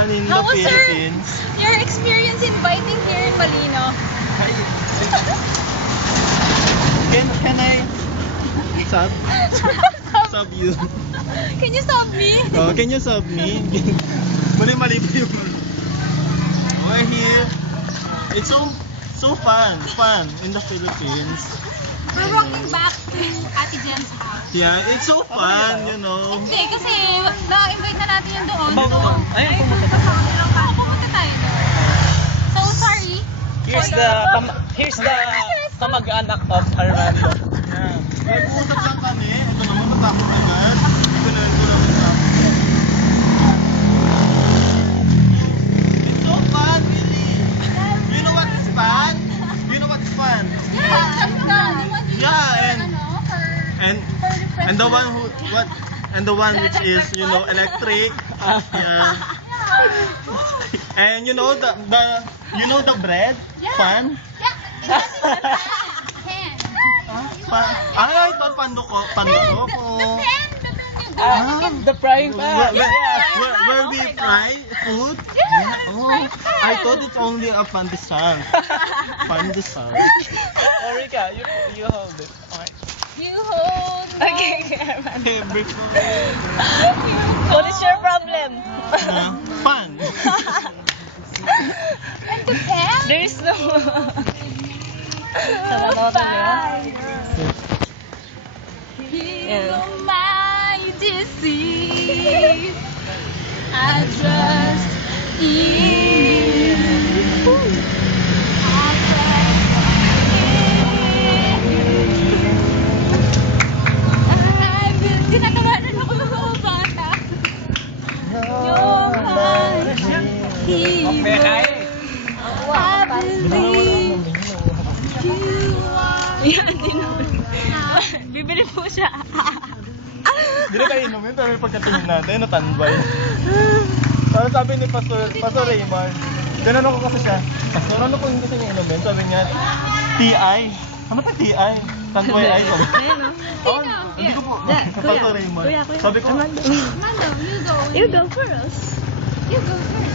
fun in the How was Philippines. your experience inviting here in Malino? Can I sub you? Can you stop me? Oh, can you sub me? Mali pa yung... We're here. It's so fun in the Philippines. We're walking back to Ate Jen's house. Yeah, it's so fun, you know. Hindi, kasi na-invite na natin yung doon. Ayun, pumunta tayo doon. So, sorry. Here's the kamag-anak of Armando. Yeah. Nag-uusap lang kami. Ito naman, natakot agad. Ito na lang natakot. It's so fun, really. You know what's fun? You know what's fun? Yeah, and the one who the one which is, you know, electric. Yeah. And you know the bread? Fun? Fun. Ay, ito panduko po. The frying pan. Where we fry food? Oh, I thought it's only a pandesal. Pandesal. Oh, Rika, you hold it. Okay. You hold my Every food. What is your problem? Fun. And the pen. There's no... Heal my disease. I trust in you. I trust in you. Tinatawanan ako ng mga bata. You're my hero. I believe you are. Yan, bibili po siya. Hindi na tayo inumin, pero pagkatingin natin, natanbay. Pero sabi ni Pastor Raymond, tinanong ko kasi siya, Pastor, ano po hindi siya inumin? Sabi niya, TI. Ano pa TI? Tanbay ay ko. Sino? Hindi ko po. Pastor Raymond. Sabi ko, Mando, you go. You go first. You go first.